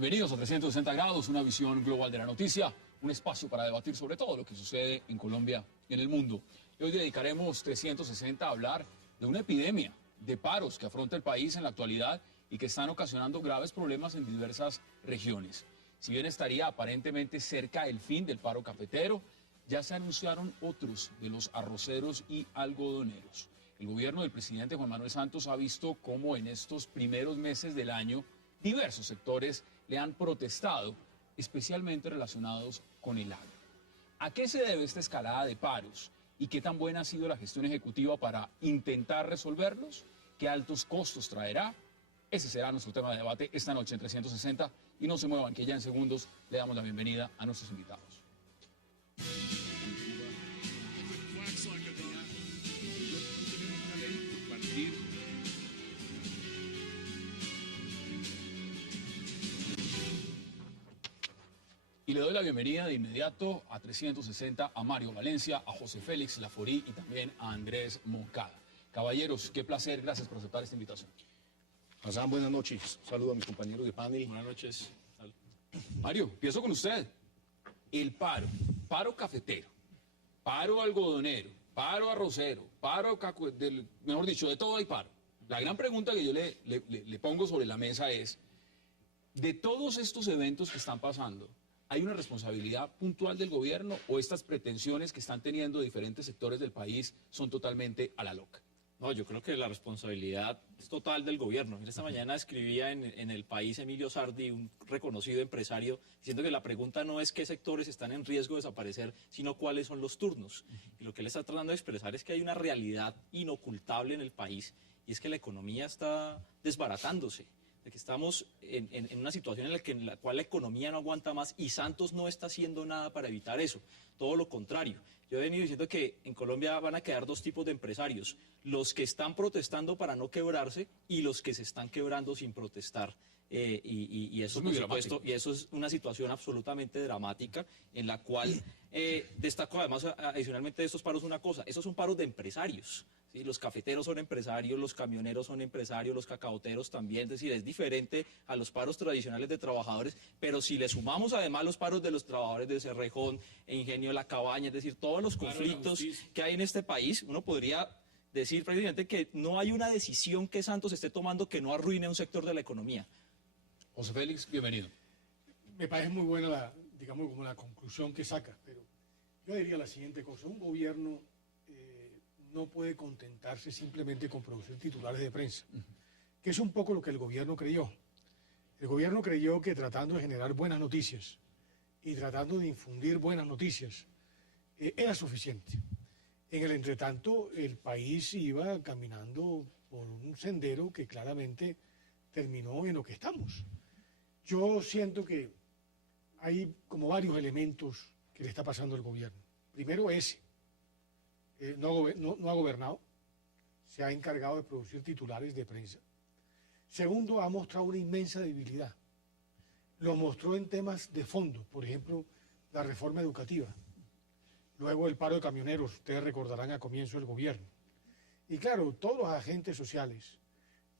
Bienvenidos a 360 grados, una visión global de la noticia, un espacio para debatir sobre todo lo que sucede en Colombia y en el mundo. Y hoy dedicaremos 360 a hablar de una epidemia de paros que afronta el país en la actualidad y que están ocasionando graves problemas en diversas regiones. Si bien estaría aparentemente cerca el fin del paro cafetero, ya se anunciaron otros de los arroceros y algodoneros. El gobierno del presidente Juan Manuel Santos ha visto cómo en estos primeros meses del año diversos sectores le han protestado, especialmente relacionados con el agro. ¿A qué se debe esta escalada de paros? ¿Y qué tan buena ha sido la gestión ejecutiva para intentar resolverlos? ¿Qué altos costos traerá? Ese será nuestro tema de debate esta noche en 360. Y no se muevan, que ya en segundos le damos la bienvenida a nuestros invitados. Y le doy la bienvenida de inmediato a 360 a Mario Valencia, a José Félix Laforí y también a Andrés Moncada. Caballeros, qué placer, gracias por aceptar esta invitación. Hassan, buenas noches. Saludo a mis compañeros de panel. Buenas noches. Mario, empiezo con usted. El paro cafetero, paro algodonero, paro arrocero, mejor dicho, de todo hay paro. La gran pregunta que yo le pongo sobre la mesa es, de todos estos eventos que están pasando, ¿hay una responsabilidad puntual del gobierno o estas pretensiones que están teniendo diferentes sectores del país son totalmente a la loca? No, yo creo que la responsabilidad es total del gobierno. Esta mañana escribía en El País Emilio Sardi, un reconocido empresario, diciendo que la pregunta no es qué sectores están en riesgo de desaparecer, sino cuáles son los turnos. Y lo que él está tratando de expresar es que hay una realidad inocultable en el país, y es que la economía está desbaratándose, de que estamos en una situación en la cual la economía no aguanta más y Santos no está haciendo nada para evitar eso, todo lo contrario. Yo he venido diciendo que en Colombia van a quedar dos tipos de empresarios, los que están protestando para no quebrarse y los que se están quebrando sin protestar. Y eso, por supuesto, y eso es una situación absolutamente dramática en la cual destaco además adicionalmente de estos paros una cosa, esos son paros de empresarios. Sí, los cafeteros son empresarios, los camioneros son empresarios, los cacaoteros también, es decir, es diferente a los paros tradicionales de trabajadores, pero si le sumamos además los paros de los trabajadores de Cerrejón, Ingenio La Cabaña, es decir, todos los conflictos que hay en este país, uno podría decir precisamente que no hay una decisión que Santos esté tomando que no arruine un sector de la economía. José Félix, bienvenido. Me parece muy buena digamos, como la conclusión que saca, pero yo diría la siguiente cosa, un gobierno no puede contentarse simplemente con producir titulares de prensa, que es un poco lo que el gobierno creyó. El gobierno creyó que tratando de generar buenas noticias y tratando de infundir buenas noticias era suficiente. En el entretanto, el país iba caminando por un sendero que claramente terminó en lo que estamos. Yo siento que hay como varios elementos que le está pasando al gobierno. Primero ese. No ha gobernado, se ha encargado de producir titulares de prensa. Segundo, ha mostrado una inmensa debilidad. Lo mostró en temas de fondo, por ejemplo, la reforma educativa. Luego el paro de camioneros, ustedes recordarán a comienzo del gobierno. Y claro, todos los agentes sociales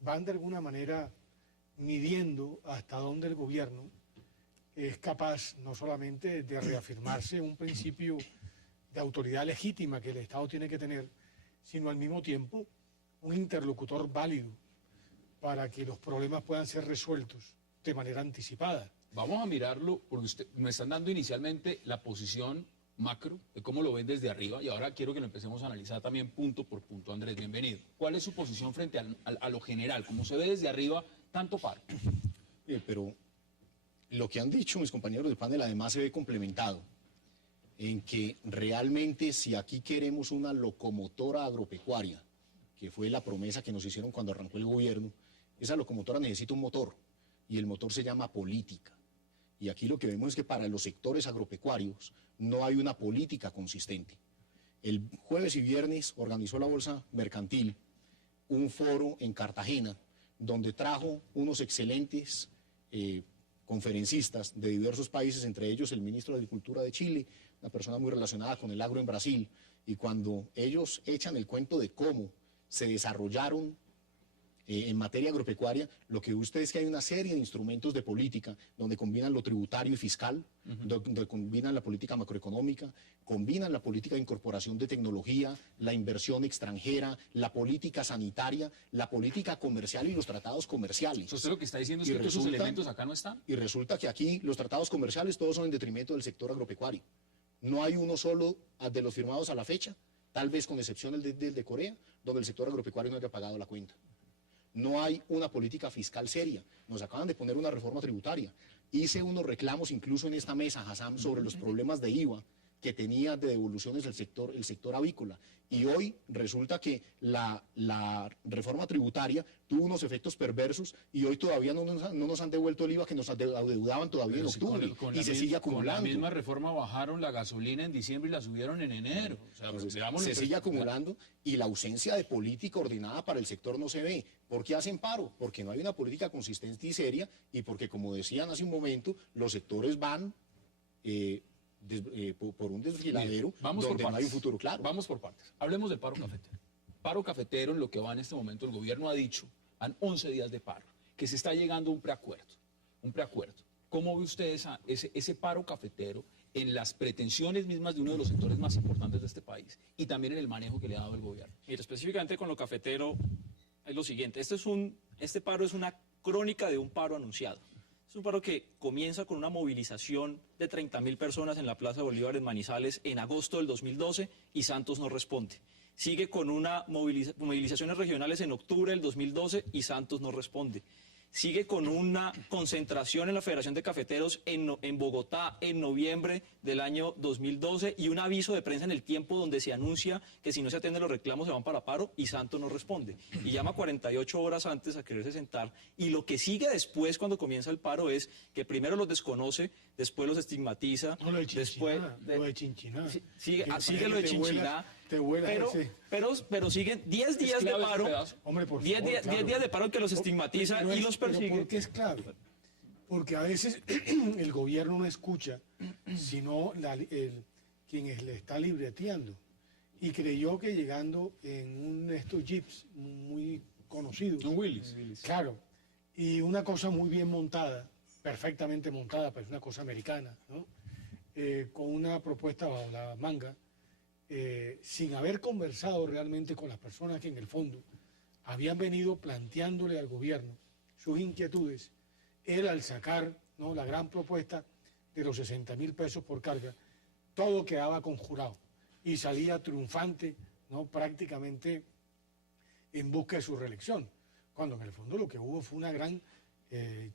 van de alguna manera midiendo hasta dónde el gobierno es capaz no solamente de reafirmarse un principio de autoridad legítima que el Estado tiene que tener, sino al mismo tiempo un interlocutor válido para que los problemas puedan ser resueltos de manera anticipada. Vamos a mirarlo, porque usted me están dando inicialmente la posición macro, de cómo lo ven desde arriba, y ahora quiero que lo empecemos a analizar también punto por punto. Andrés, bienvenido. ¿Cuál es su posición frente a lo general? ¿Cómo se ve desde arriba tanto paro? Pero lo que han dicho mis compañeros del panel además se ve complementado en que realmente si aquí queremos una locomotora agropecuaria, que fue la promesa que nos hicieron cuando arrancó el gobierno, esa locomotora necesita un motor, y el motor se llama política. Y aquí lo que vemos es que para los sectores agropecuarios no hay una política consistente. El jueves y viernes organizó la Bolsa Mercantil un foro en Cartagena, donde trajo unos excelentes conferencistas de diversos países, entre ellos el ministro de Agricultura de Chile, una persona muy relacionada con el agro en Brasil, y cuando ellos echan el cuento de cómo se desarrollaron en materia agropecuaria, lo que usted es que hay una serie de instrumentos de política donde combinan lo tributario y fiscal, donde combinan la política macroeconómica, combinan la política de incorporación de tecnología, la inversión extranjera, la política sanitaria, la política comercial y los tratados comerciales. Entonces, usted lo que está diciendo es que todos esos elementos acá no están. Y resulta que aquí los tratados comerciales todos son en detrimento del sector agropecuario. No hay uno solo de los firmados a la fecha, tal vez con excepción del de Corea, donde el sector agropecuario no haya pagado la cuenta. No hay una política fiscal seria. Nos acaban de poner una reforma tributaria. Hice unos reclamos incluso en esta mesa, Hassam, sobre los problemas de IVA que tenía de devoluciones el sector avícola. Y hoy resulta que la reforma tributaria tuvo unos efectos perversos y hoy todavía no nos han devuelto el IVA que nos adeudaban todavía en octubre. Y se sigue acumulando. Con la misma reforma bajaron la gasolina en diciembre y la subieron en enero. O sea, pues, se sigue acumulando y la ausencia de política ordenada para el sector no se ve. ¿Por qué hacen paro? Porque no hay una política consistente y seria y porque, como decían hace un momento, los sectores van por un desfiladero donde no hay un futuro claro. Vamos por partes. Hablemos del paro cafetero. Paro cafetero, en lo que va en este momento, el gobierno ha dicho, han 11 días de paro, que se está llegando a un preacuerdo. Un preacuerdo. ¿Cómo ve usted ese paro cafetero en las pretensiones mismas de uno de los sectores más importantes de este país y también en el manejo que le ha dado el gobierno? Mira, específicamente con lo cafetero es lo siguiente. Este paro es una crónica de un paro anunciado. Es un paro que comienza con una movilización de 30.000 personas en la Plaza Bolívar en Manizales en agosto del 2012 y Santos no responde. Sigue con una movilizaciones regionales en octubre del 2012 y Santos no responde. Sigue con una concentración en la Federación de Cafeteros en Bogotá en noviembre del año 2012 y un aviso de prensa en El Tiempo donde se anuncia que si no se atienden los reclamos se van para paro y Santos no responde. Y llama 48 horas antes a quererse sentar. Y lo que sigue después cuando comienza el paro es que primero los desconoce, después los estigmatiza. No, lo de después lo de Chinchiná. Sigue lo de Chinchiná. Pero siguen 10 días de paro, hombre, por 10 favor, días de paro que los estigmatiza y los persigue. ¿Por qué es clave? Porque a veces el gobierno no escucha, sino quien le está libreteando. Y creyó que llegando en estos jeeps muy conocidos. Un Willys. Claro. Y una cosa muy bien montada, perfectamente montada, pero es una cosa americana, ¿no? Con una propuesta bajo la manga. Sin haber conversado realmente con las personas que en el fondo habían venido planteándole al gobierno sus inquietudes, él al sacar, ¿no?, la gran propuesta de los 60.000 pesos por carga, todo quedaba conjurado y salía triunfante, ¿no?, prácticamente en busca de su reelección, cuando en el fondo lo que hubo fue una gran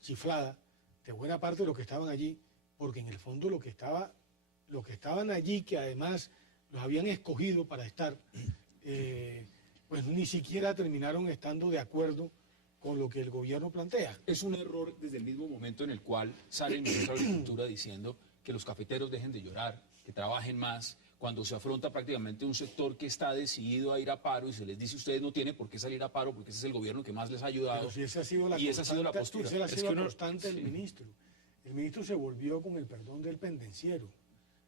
chiflada de buena parte de los que estaban allí, porque en el fondo los que estaban allí, que además los habían escogido para estar, pues ni siquiera terminaron estando de acuerdo con lo que el gobierno plantea. Es un error desde el mismo momento en el cual sale el ministro de Agricultura diciendo que los cafeteros dejen de llorar, que trabajen más, cuando se afronta prácticamente un sector que está decidido a ir a paro y se les dice ustedes no tienen por qué salir a paro porque ese es el gobierno que más les ha ayudado. Pero si esa ha sido la y esa ha sido la postura. Esa ha sido la constante sí. del ministro. El ministro se volvió con el perdón del pendenciero.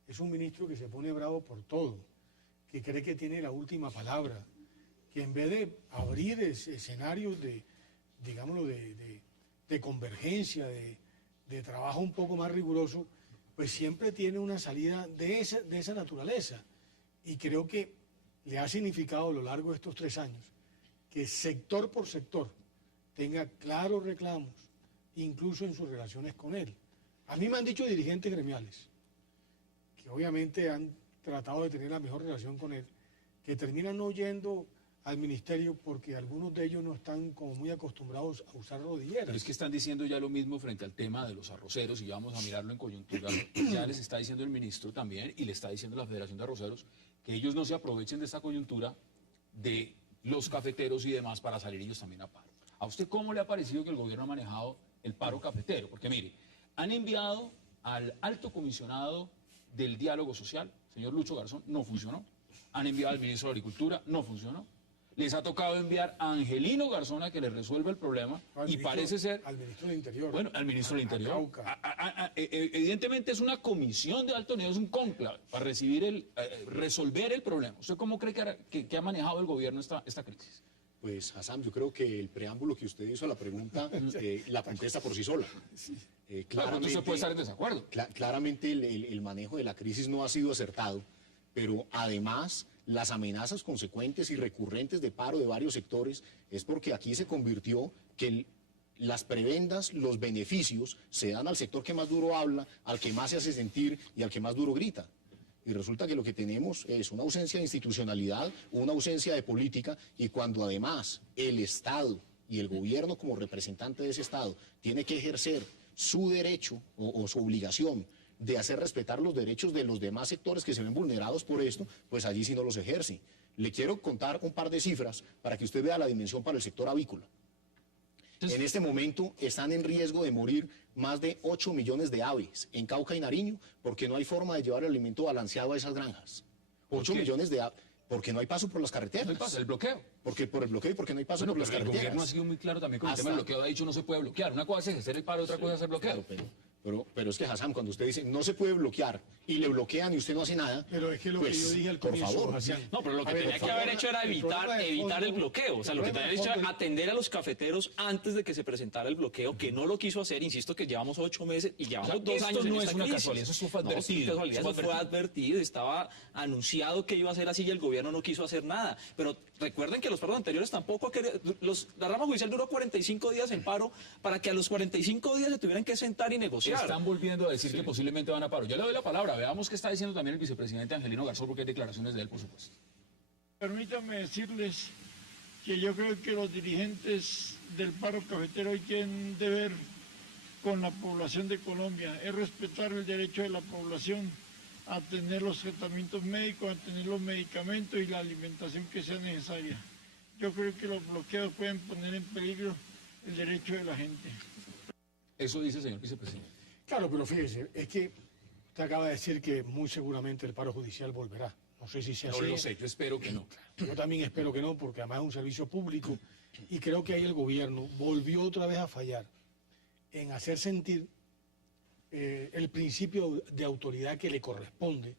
Es un ministro que se pone bravo por todo, que cree que tiene la última palabra, que en vez de abrir escenarios de, digámoslo, de convergencia, de trabajo un poco más riguroso, pues siempre tiene una salida de esa naturaleza. Y creo que le ha significado a lo largo de estos 3 años que sector por sector tenga claros reclamos, incluso en sus relaciones con él. A mí me han dicho dirigentes gremiales, que obviamente han tratado de tener la mejor relación con él, que terminan no yendo al ministerio porque algunos de ellos no están como muy acostumbrados a usar rodilleras. Pero es que están diciendo ya lo mismo frente al tema de los arroceros, y ya vamos a mirarlo en coyuntura. Ya les está diciendo el ministro también, y le está diciendo la Federación de Arroceros, que ellos no se aprovechen de esta coyuntura de los cafeteros y demás para salir ellos también a paro. ¿A usted cómo le ha parecido que el gobierno ha manejado el paro cafetero? Porque mire, han enviado al alto comisionado del diálogo social, señor Lucho Garzón, no funcionó. Han enviado al ministro de Agricultura, no funcionó. Les ha tocado enviar a Angelino Garzón a que les resuelva el problema y parece ser... Al ministro del Interior. Bueno, al ministro del Interior. Evidentemente es una comisión de alto nivel, es un cónclave para resolver el problema. ¿Usted cómo cree que ha manejado el gobierno esta crisis? Pues, Hassam, yo creo que el preámbulo que usted hizo a la pregunta la contesta por sí sola. Claro, no se puede estar en desacuerdo. Claramente el manejo de la crisis no ha sido acertado, pero además las amenazas consecuentes y recurrentes de paro de varios sectores es porque aquí se convirtió que las prebendas, los beneficios se dan al sector que más duro habla, al que más se hace sentir y al que más duro grita. Y resulta que lo que tenemos es una ausencia de institucionalidad, una ausencia de política, y cuando además el Estado y el gobierno como representante de ese Estado tiene que ejercer su derecho o su obligación de hacer respetar los derechos de los demás sectores que se ven vulnerados por esto, pues allí sí no los ejerce. Le quiero contar un par de cifras para que usted vea la dimensión para el sector avícola. En este momento están en riesgo de morir más de 8 millones de aves en Cauca y Nariño porque no hay forma de llevar el alimento balanceado a esas granjas. 8 millones de aves, porque no hay paso por las carreteras. No hay paso, el bloqueo. Porque por el bloqueo y porque no hay paso por las El carreteras. gobierno ha sido muy claro también con el tema del bloqueo, ha dicho no se puede bloquear. Una cosa es ejercer el paro, otra cosa es hacer bloqueo. Pero es que, Hassam, cuando usted dice no se puede bloquear y le bloquean y usted no hace nada, Pero es que lo pues, que yo dije al por comienzo, favor. Hassan, No, pero lo que a ver, tenía que haber hecho era evitar el bloqueo. O sea, lo que tenía que haber hecho era atender a los cafeteros antes de que se presentara el bloqueo, que no lo quiso hacer. Insisto que llevamos 8 meses y llevamos O sea, 2 esto años en no es esta una crisis. casualidad, eso fue No, sí, advertido. casualidad, Eso eso fue advertido, estaba anunciado que iba a ser así y el gobierno no quiso hacer nada. Pero recuerden que los paros anteriores tampoco la rama judicial duró 45 días en paro para que a los 45 días se tuvieran que sentar y negociar. Están volviendo a decir que posiblemente van a paro. Yo le doy la palabra. Veamos qué está diciendo también el vicepresidente Angelino Garzón, porque hay declaraciones de él, por supuesto. Permítanme decirles que yo creo que los dirigentes del paro cafetero hoy tienen un deber con la población de Colombia, es respetar el derecho de la población a tener los tratamientos médicos, a tener los medicamentos y la alimentación que sea necesaria. Yo creo que los bloqueos pueden poner en peligro el derecho de la gente. Eso dice el señor vicepresidente. Claro, pero fíjese, es que usted acaba de decir que muy seguramente el paro judicial volverá. No sé si sea No así. lo sé, yo espero que no. Yo también espero que no, porque además es un servicio público y creo que ahí el gobierno volvió otra vez a fallar en hacer sentir el principio de autoridad que le corresponde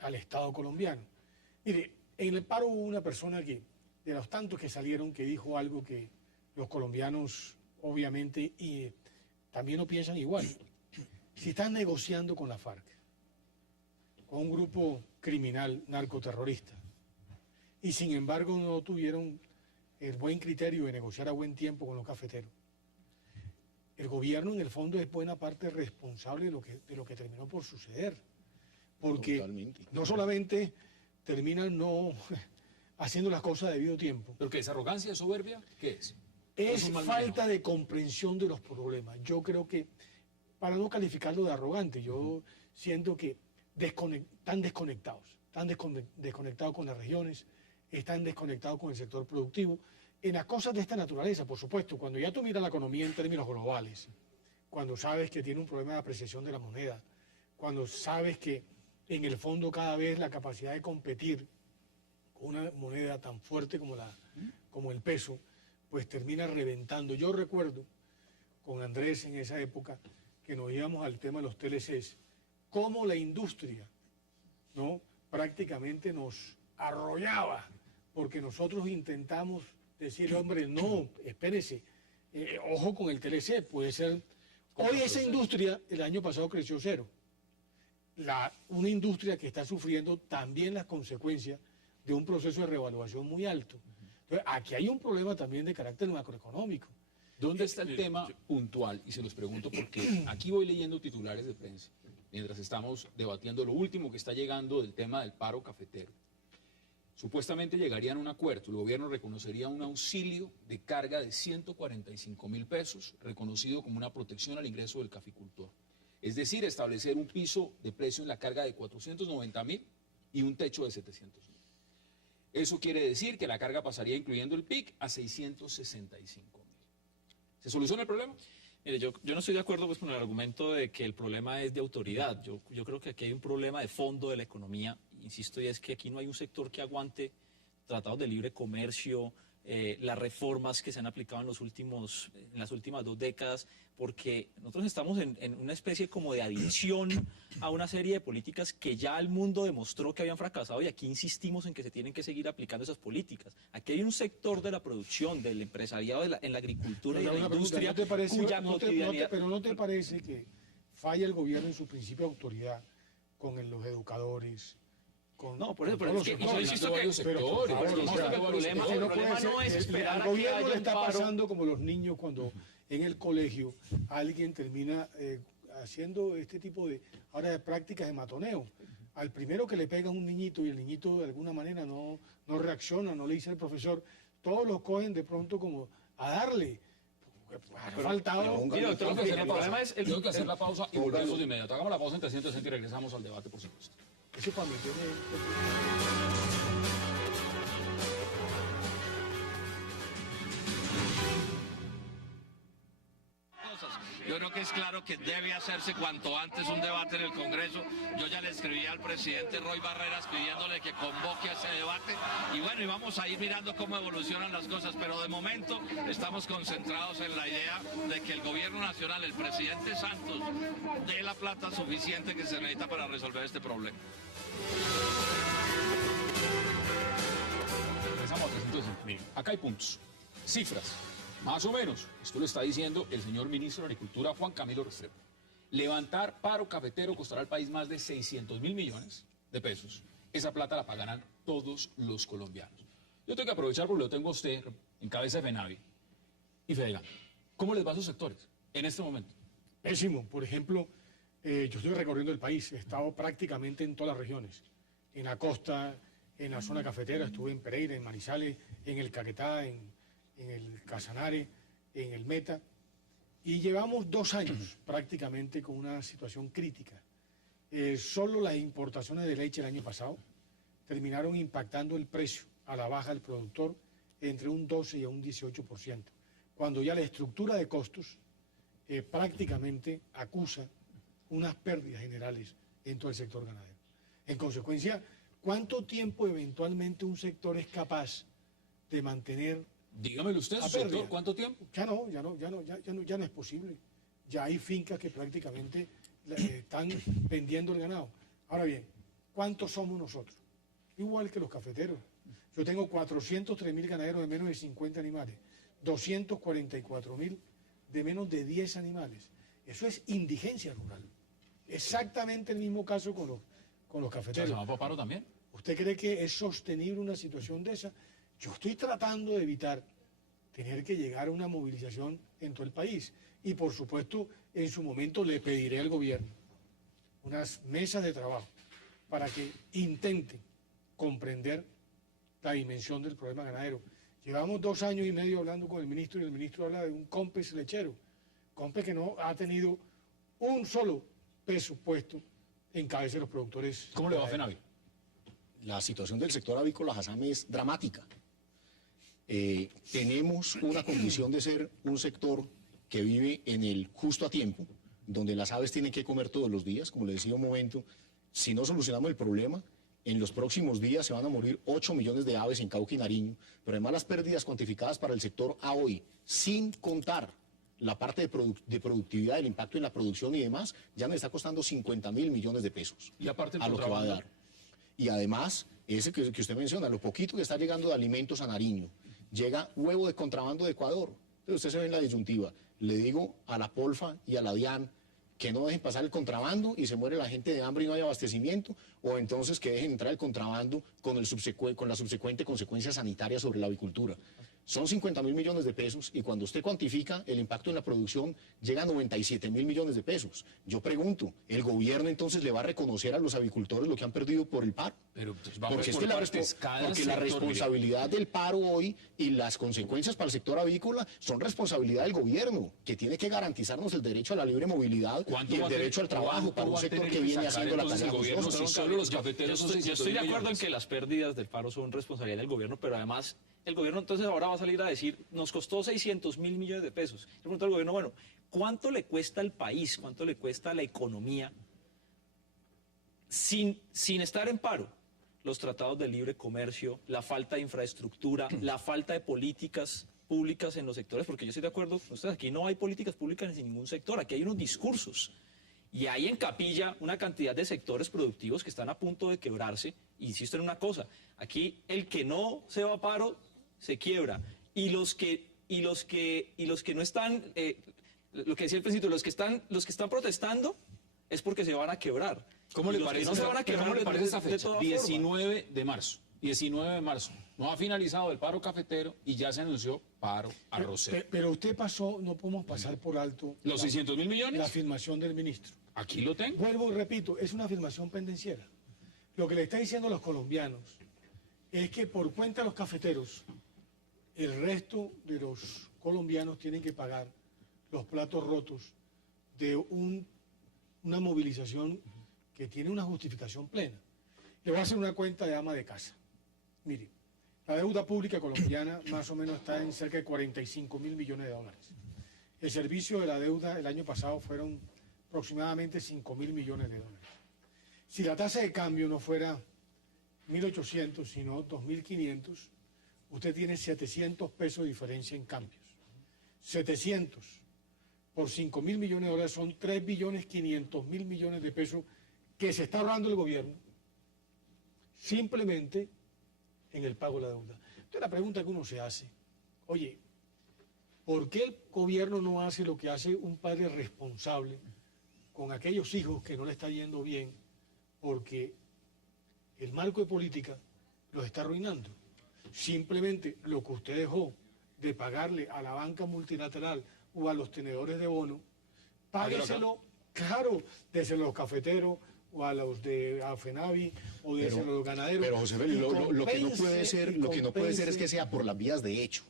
al Estado colombiano. Mire, en el paro hubo una persona que, de los tantos que salieron, que dijo algo que los colombianos obviamente también no piensan igual. Si están negociando con la FARC, con un grupo criminal narcoterrorista, y sin embargo no tuvieron el buen criterio de negociar a buen tiempo con los cafeteros, el gobierno en el fondo es buena parte responsable de lo que terminó por suceder. Porque Totalmente. no solamente terminan no haciendo las cosas a debido tiempo, ¿Pero qué es arrogancia, es soberbia? ¿Qué es? es un mal falta manejo. de comprensión de los problemas. Yo creo que, para no calificarlo de arrogante, yo siento que están desconectados con las regiones, están desconectados con el sector productivo, en las cosas de esta naturaleza, por supuesto. Cuando ya tú miras la economía en términos globales, cuando sabes que tiene un problema de apreciación de la moneda, cuando sabes que en el fondo cada vez la capacidad de competir con una moneda tan fuerte como el peso, pues termina reventando. Yo recuerdo con Andrés en esa época que nos íbamos al tema de los TLCs, cómo la industria, ¿no?, prácticamente nos arrollaba, porque nosotros intentamos decir, hombre, no, espérese, ojo con el TLC, puede ser... Hoy esa industria, el año pasado creció 0. Una industria que está sufriendo también las consecuencias de un proceso de revaluación muy alto. Entonces, aquí hay un problema también de carácter macroeconómico. ¿Dónde está el tema puntual? Y se los pregunto porque aquí voy leyendo titulares de prensa, mientras estamos debatiendo lo último que está llegando del tema del paro cafetero. Supuestamente llegarían a un acuerdo, el gobierno reconocería un auxilio de carga de 145.000 pesos, reconocido como una protección al ingreso del caficultor. Es decir, establecer un piso de precio en la carga de 490.000 y un techo de 700.000. Eso quiere decir que la carga pasaría, incluyendo el PIC, a 665.000. ¿Se soluciona el problema? Mire, yo no estoy de acuerdo pues, con el argumento de que el problema es de autoridad. Yo creo que aquí hay un problema de fondo de la economía, insisto, y es que aquí no hay un sector que aguante tratados de libre comercio, las reformas que se han aplicado en las últimas 2 décadas, porque nosotros estamos en una especie como de adicción a una serie de políticas que ya el mundo demostró que habían fracasado y aquí insistimos en que se tienen que seguir aplicando esas políticas. Aquí hay un sector de la producción, del empresariado, en la agricultura y en la industria, ¿no te parece, cuya cotidianidad... pero no te parece que falla el gobierno en su principio de autoridad con los educadores? No, por eso, pero es que yo insisto que el problema no es esperar al a que gobierno haya le un está paro. pasando como los niños cuando en el colegio alguien termina haciendo este tipo de prácticas de matoneo. Al primero que le pega un niñito y el niñito de alguna manera no reacciona, no le dice al profesor, todos los cogen de pronto como a darle. Ha faltado. Mira, doctor, el problema es Tengo que hacer la pausa y volvemos de inmediato. Hagamos la pausa en 360 y regresamos al debate, por supuesto. Eso para mí tiene... Yo creo que es claro que debe hacerse cuanto antes un debate en el Congreso. Yo ya le escribí al presidente Roy Barreras pidiéndole que convoque a ese debate. Y bueno, y vamos a ir mirando cómo evolucionan las cosas. Pero de momento estamos concentrados en la idea de que el gobierno nacional, el presidente Santos, dé la plata suficiente que se necesita para resolver este problema. Empezamos a 360. Miren, acá hay puntos, cifras. Más o menos, esto lo está diciendo el señor ministro de Agricultura, Juan Camilo Restrepo. Levantar paro cafetero costará al país más de 600.000 millones de pesos. Esa plata la pagarán todos los colombianos. Yo tengo que aprovechar porque lo tengo a usted en cabeza de FENAVI. Y Fedega, ¿cómo les va a sus sectores en este momento? Pésimo. Por ejemplo, yo estoy recorriendo el país, he estado prácticamente en todas las regiones. En la costa, en la zona cafetera, estuve en Pereira, en Manizales, en el Caquetá, en el Casanare, en el Meta, y llevamos 2 años prácticamente con una situación crítica. Solo las importaciones de leche el año pasado terminaron impactando el precio a la baja del productor entre un 12 y un 18%, cuando ya la estructura de costos prácticamente acusa unas pérdidas generales en todo el sector ganadero. En consecuencia, ¿cuánto tiempo eventualmente un sector es capaz de mantener? Dígamelo usted, su pérdida? sector, ¿cuánto tiempo? Ya no es posible. Ya hay fincas que prácticamente están vendiendo el ganado. Ahora bien, ¿cuántos somos nosotros? Igual que los cafeteros. Yo tengo 403.000 ganaderos de menos de 50 animales, 244.000 de menos de 10 animales. Eso es indigencia rural. Exactamente el mismo caso con los cafeteros. ¿Se va para paro también? ¿Usted cree que es sostenible una situación de esa? Yo estoy tratando de evitar tener que llegar a una movilización en todo el país. Y por supuesto, en su momento le pediré al gobierno unas mesas de trabajo para que intenten comprender la dimensión del problema ganadero. Llevamos 2 años y medio hablando con el ministro y el ministro habla de un COMPES lechero. COMPES que no ha tenido un solo peso puesto en cabeza de los productores. ¿Cómo le va a FENAVI? La situación del sector avícola, Hassam, es dramática. Tenemos una condición de ser un sector que vive en el justo a tiempo, donde las aves tienen que comer todos los días, como le decía un momento. Si no solucionamos el problema, en los próximos días se van a morir 8 millones de aves en Cauca y Nariño, pero además las pérdidas cuantificadas para el sector a hoy, sin contar la parte de productividad, el impacto en la producción y demás, ya nos está costando 50.000 millones de pesos. Y aparte el a lo que va a contrabando. dar. Y además, ese que usted menciona, lo poquito que está llegando de alimentos a Nariño, llega huevo de contrabando de Ecuador. Entonces usted se ve en la disyuntiva. Le digo a la Polfa y a la DIAN que no dejen pasar el contrabando y se muere la gente de hambre y no hay abastecimiento, o entonces que dejen entrar el contrabando con la subsecuente consecuencia sanitaria sobre la avicultura. Son 50.000 millones de pesos y cuando usted cuantifica el impacto en la producción llega a 97.000 millones de pesos. Yo pregunto, ¿el gobierno entonces le va a reconocer a los avicultores lo que han perdido por el paro? Pero pues, vamos Porque es por que partes. Cada la sector, responsabilidad del paro hoy y las consecuencias para el sector avícola son responsabilidad del gobierno, que tiene que garantizarnos el derecho a la libre movilidad y el derecho al trabajo para un sector que viene haciendo la tarea el gobierno justosa. si solo los cafeteros son Yo estoy de 600.000 acuerdo en millones? que las pérdidas del paro son responsabilidad del gobierno, pero además el gobierno entonces ahora va a salir a decir, nos costó 600.000 millones de pesos. Le pregunto al gobierno, bueno, ¿cuánto le cuesta al país, cuánto le cuesta a la economía sin estar en paro? los tratados de libre comercio, la falta de infraestructura, la falta de políticas públicas en los sectores, porque yo estoy de acuerdo con ustedes, aquí no hay políticas públicas en ningún sector, aquí hay unos discursos. Y hay en capilla una cantidad de sectores productivos que están a punto de quebrarse. Insisto en una cosa, aquí el que no se va a paro se quiebra. Y los que no están, lo que decía el principio, los que están protestando es porque se van a quebrar. ¿Cómo le Y los que parece, no se van a quebrar ¿cómo le parece esa de fecha? toda 19 de marzo. 19 de marzo. No ha finalizado el paro cafetero y ya se anunció paro arrocero. Pero usted pasó, no podemos pasar por alto ¿Los 600.000 millones? la afirmación del ministro. Aquí lo tengo. Vuelvo y repito, es una afirmación pendenciera. Lo que le está diciendo a los colombianos es que por cuenta de los cafeteros, el resto de los colombianos tienen que pagar los platos rotos de una movilización que tiene una justificación plena. Le voy a hacer una cuenta de ama de casa. Mire, la deuda pública colombiana más o menos está en cerca de 45.000 millones de dólares. El servicio de la deuda el año pasado fueron aproximadamente 5.000 millones de dólares. Si la tasa de cambio no fuera 1.800, sino 2.500, usted tiene 700 pesos de diferencia en cambios. 700 por 5.000 millones de dólares son 3.500.000 millones de pesos que se está ahorrando el gobierno simplemente en el pago de la deuda. Entonces la pregunta que uno se hace, oye, ¿por qué el gobierno no hace lo que hace un padre responsable con aquellos hijos que no le está yendo bien? Porque el marco de política los está arruinando. Simplemente lo que usted dejó de pagarle a la banca multilateral o a los tenedores de bono, págueselo, claro, déselo a los cafeteros o a los de Afenavi o déselo a los ganaderos. Pero José Félix, lo que no puede ser es que sea por las vías de hecho,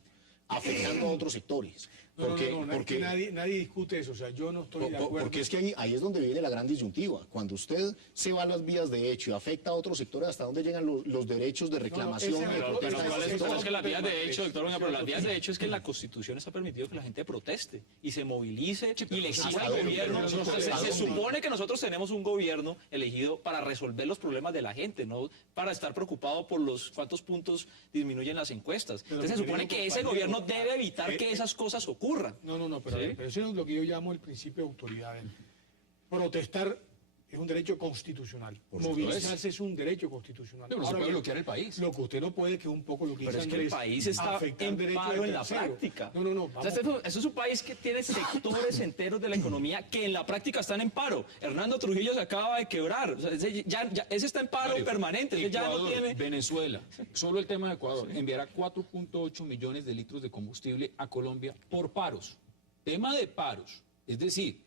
afectando a otros sectores. Porque nadie discute eso, o sea, yo no estoy de acuerdo. Porque es que ahí es donde viene la gran disyuntiva. Cuando usted se va a las vías de hecho y afecta a otros sectores, ¿hasta dónde llegan los derechos de reclamación? Pero es que las vías de hecho, doctor Longa, pero las vías de hecho es que en la Constitución está permitido que la gente proteste y se movilice y le exija al gobierno. Se supone que nosotros tenemos un gobierno elegido para resolver los problemas de la gente, no para estar preocupado por los cuántos puntos disminuyen las encuestas. Entonces se supone que ese gobierno debe evitar que esas cosas ocurran. Pero eso es lo que yo llamo el principio de autoridad. Protestar es un derecho constitucional. Movilizarse es un derecho constitucional. Pero no se puede bloquear el país. Lo que usted no puede, que es un poco lo que Pero dice es que el país está en paro en la práctica. Vamos. O sea, eso es un país que tiene sectores enteros de la economía que en la práctica están en paro. Hernando Trujillo se acaba de quebrar. O sea, ese está en paro Mario, permanente. Ese ya no tiene... Venezuela, solo el tema de Ecuador, enviará 4.8 millones de litros de combustible a Colombia por paros. Tema de paros. Es decir,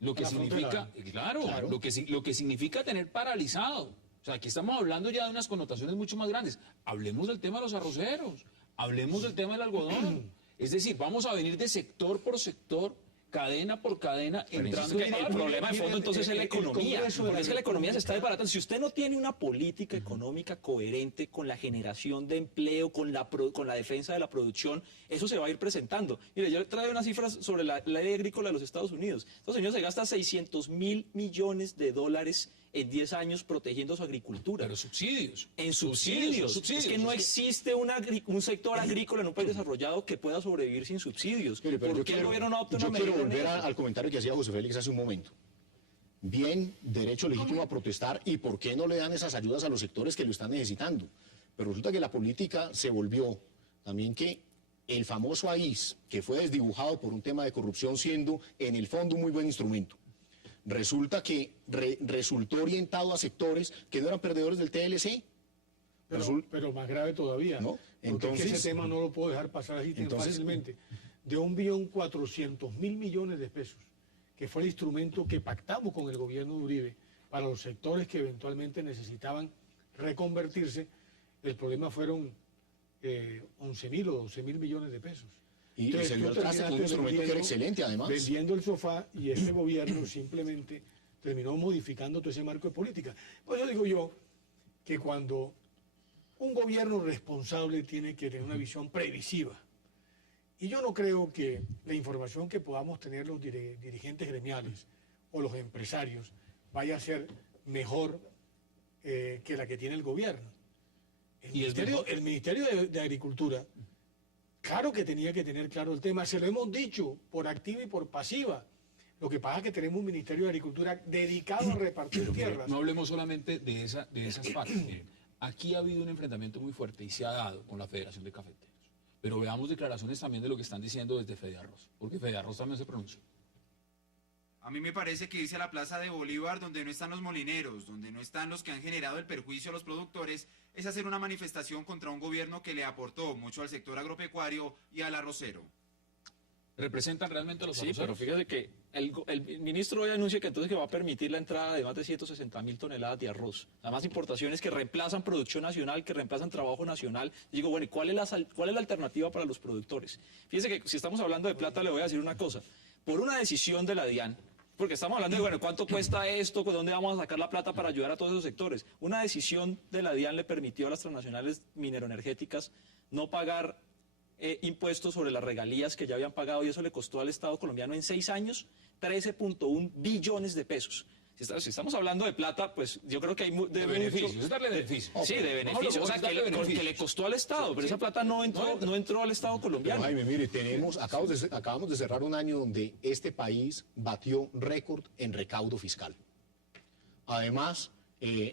lo que significa, claro. Lo que significa tener paralizado. O sea, aquí estamos hablando ya de unas connotaciones mucho más grandes. Hablemos del tema de los arroceros, hablemos del tema del algodón. Es decir, vamos a venir de sector por sector, cadena por cadena, entrando en el problema de fondo entonces es la economía, porque es que la economía se está desbaratando. Si usted no tiene una política económica coherente con la generación de empleo, con la defensa de la producción, eso se va a ir presentando. Mire, yo traigo unas cifras sobre la ley agrícola de los Estados Unidos. Estados Unidos se gasta $600.000 millones en 10 años protegiendo su agricultura. Pero subsidios. En subsidios. Es que no existe un sector agrícola en un país desarrollado que pueda sobrevivir sin subsidios. Pero ¿Por qué el gobierno no adopta una medida? Yo quiero volver al comentario que hacía José Félix hace un momento. Bien, derecho legítimo a protestar, y por qué no le dan esas ayudas a los sectores que lo están necesitando. Pero resulta que la política se volvió también que el famoso AIS, que fue desdibujado por un tema de corrupción, siendo en el fondo un muy buen instrumento, resulta que resultó orientado a sectores que no eran perdedores del TLC. Pero más grave todavía, ¿no? Entonces, ese tema no lo puedo dejar pasar así tan fácilmente. De 1.400.000 millones de pesos, que fue el instrumento que pactamos con el gobierno de Uribe para los sectores que eventualmente necesitaban reconvertirse, el problema fueron 11.000 o 12.000 millones de pesos. Y se dio al traste con un instrumento que era excelente, además. Vendiendo el sofá, y este gobierno simplemente terminó modificando todo ese marco de política. Por eso digo yo que cuando un gobierno responsable tiene que tener una visión previsiva, y yo no creo que la información que podamos tener los dirigentes gremiales o los empresarios vaya a ser mejor que la que tiene el gobierno. El Ministerio de Agricultura, claro que tenía que tener claro el tema, se lo hemos dicho por activa y por pasiva. Lo que pasa es que tenemos un Ministerio de Agricultura dedicado a repartir tierras. No hablemos solamente de esas partes. Miren, aquí ha habido un enfrentamiento muy fuerte y se ha dado con la Federación de Cafeteros. Pero veamos declaraciones también de lo que están diciendo desde Fedearroz, porque Fedearroz también se pronuncia. A mí me parece que irse a la Plaza de Bolívar, donde no están los molineros, donde no están los que han generado el perjuicio a los productores, es hacer una manifestación contra un gobierno que le aportó mucho al sector agropecuario y al arrocero. ¿Representan realmente a los Sí, pero arroceros? fíjese que el ministro hoy anuncia que entonces que va a permitir la entrada de más de 160.000 toneladas de arroz. Además, importaciones que reemplazan producción nacional, que reemplazan trabajo nacional. Y digo, bueno, ¿y cuál es la alternativa para los productores? Fíjese que si estamos hablando de plata, le voy a decir una cosa. Por una decisión de la DIAN, porque estamos hablando de, bueno, ¿cuánto cuesta esto? ¿Dónde vamos a sacar la plata para ayudar a todos esos sectores? Una decisión de la DIAN le permitió a las transnacionales mineroenergéticas no pagar impuestos sobre las regalías que ya habían pagado, y eso le costó al Estado colombiano en 6 años 13.1 billones de pesos. Si estamos hablando de plata, pues yo creo que hay De beneficios, es darle beneficios. Sí, de beneficios. O sea, que le costó al Estado, pero esa plata no entró al Estado colombiano. Pero Jaime, mire, acabamos de cerrar un año donde este país batió récord en recaudo fiscal. Además,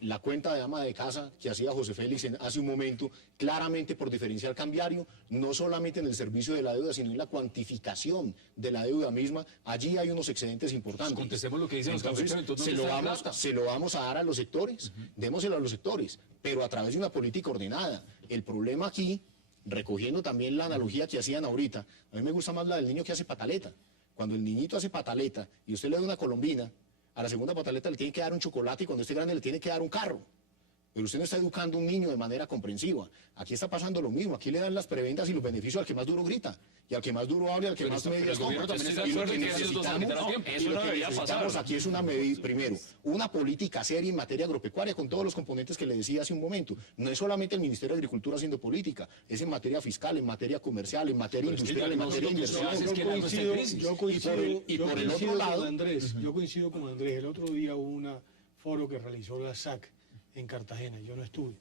la cuenta de ama de casa que hacía José Félix hace un momento, claramente por diferencial cambiario, no solamente en el servicio de la deuda, sino en la cuantificación de la deuda misma, allí hay unos excedentes importantes. Pues contestemos lo que dicen los cafeteros, entonces, se ¿dónde está la plata? lo vamos a dar a los sectores, démoselo a los sectores, pero a través de una política ordenada. El problema aquí, recogiendo también la analogía que hacían ahorita, a mí me gusta más la del niño que hace pataleta. Cuando el niñito hace pataleta y usted le da una colombina, a la segunda pataleta le tiene que dar un chocolate, y cuando esté grande le tiene que dar un carro. Pero usted no está educando a un niño de manera comprensiva. Aquí está pasando lo mismo. Aquí le dan las prebendas y los beneficios al que más duro grita, y al que más duro habla, al que más medias el gobierno toma. también está Y lo de que acuerdo en que esos dos necesitamos, al mismo tiempo. Eso no debería pasar. aquí es una medida, primero, una política seria en materia agropecuaria con todos los componentes que le decía hace un momento. No es solamente el Ministerio de Agricultura haciendo política, es en materia fiscal, en materia comercial, en materia industrial, en materia de inversión. Yo coincido por el otro lado, con Andrés. Yo coincido con Andrés. El otro día hubo un foro que realizó la SAC en Cartagena. Yo no estuve,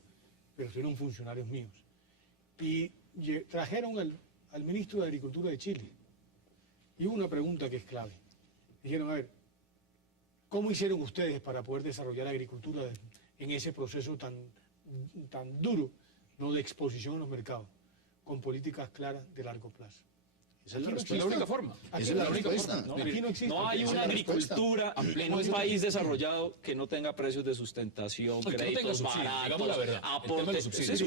pero fueron funcionarios míos. Y trajeron al ministro de Agricultura de Chile. Y hubo una pregunta que es clave. Dijeron, a ver, ¿cómo hicieron ustedes para poder desarrollar la agricultura en ese proceso tan duro, no, de exposición a los mercados, con políticas claras de largo plazo? esa es la Es respuesta. la única forma. Esa es la respuesta. Aquí no existe. No hay Esa es una la respuesta. agricultura en un país desarrollado que no tenga precios de sustentación, Que no tenga créditos subsidio, baratos, digamos la verdad. El tema de aportes, los subsidios. sí,